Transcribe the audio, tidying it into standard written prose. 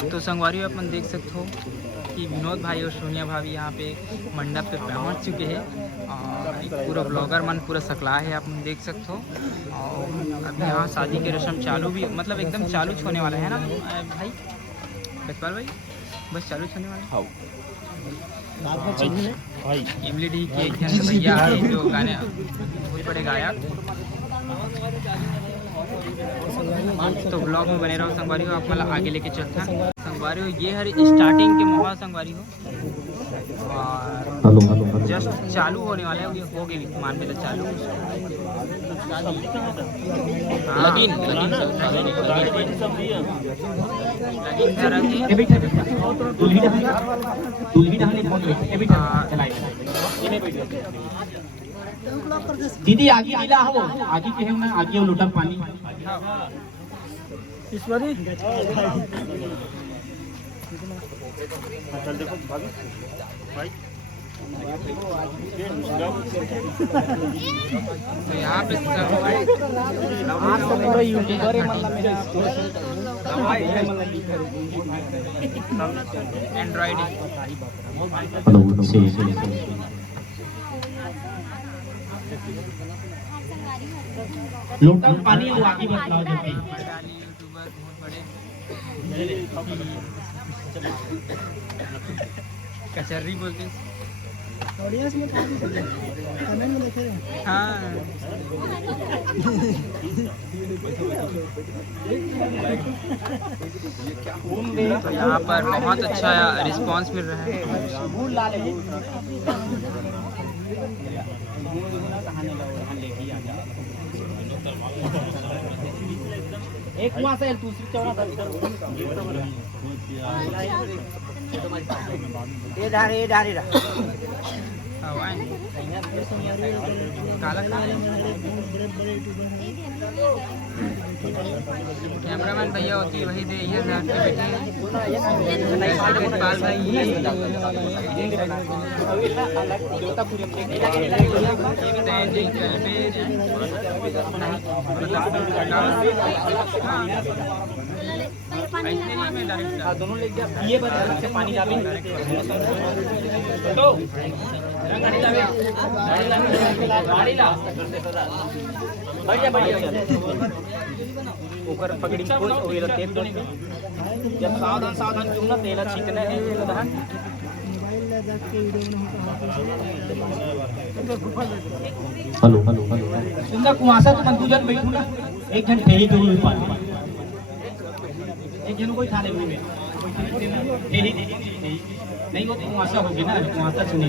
तो संगवारी अपन देख सकते हो कि विनोद भाई और सोनिया भाभी यहाँ पे मंडप पे पहुँच चुके हैं और एक पूरा ब्लॉगर मन पूरा सकला है, आप देख सकते हो। और अभी यहाँ शादी के रस्म चालू भी मतलब एकदम चालू होने वाला है ना भाई बचपाल भाई, बस चालू होने वाला है। भाई इमली डी के एक जन भैया है जो गाने बहुत बड़े गायक, तो ब्लॉग में बने रहो संगवारी हो, आप मतलब आगे लेके चलता है संगवारी हो। ये हर स्टार्टिंग के माहौल संगवारी हो और जस्ट चालू होने वाला है, ये हो गई मान में चालू दीदी आगे आइला हो, आगे के हम ना आगे लोटा पानी ईश्वरी चल देखो भाभी भाई तो यहाँ पे एंड्रॉइड लोटा पानी वो आगे बताओ जल्दी। यूट्यूबर बहुत बड़े कचर्री बोलते हैं ऑडियंस में कमेंट में देखे। हाँ तो यहाँ पर बहुत अच्छा रिस्पांस मिल रहा है। एक वहाँ से दूसरी चौड़ा ये डारे काला कैमरामैन भैया होती वही दे ये पाल भाई दोनों ले गया ये अलग से पानी डालें तो ऊपर पकड़ी को तेल दो जब सावधान सावधान क्यों ना तेल छींकने है हेलो हेलो हेलो सुंदर कुआसा तो मन जन बैठू ना एक जन ठेही तो पानी एक जन कोई थाने में नहीं वो तो कुआसा होगी ना कुआसा सुनी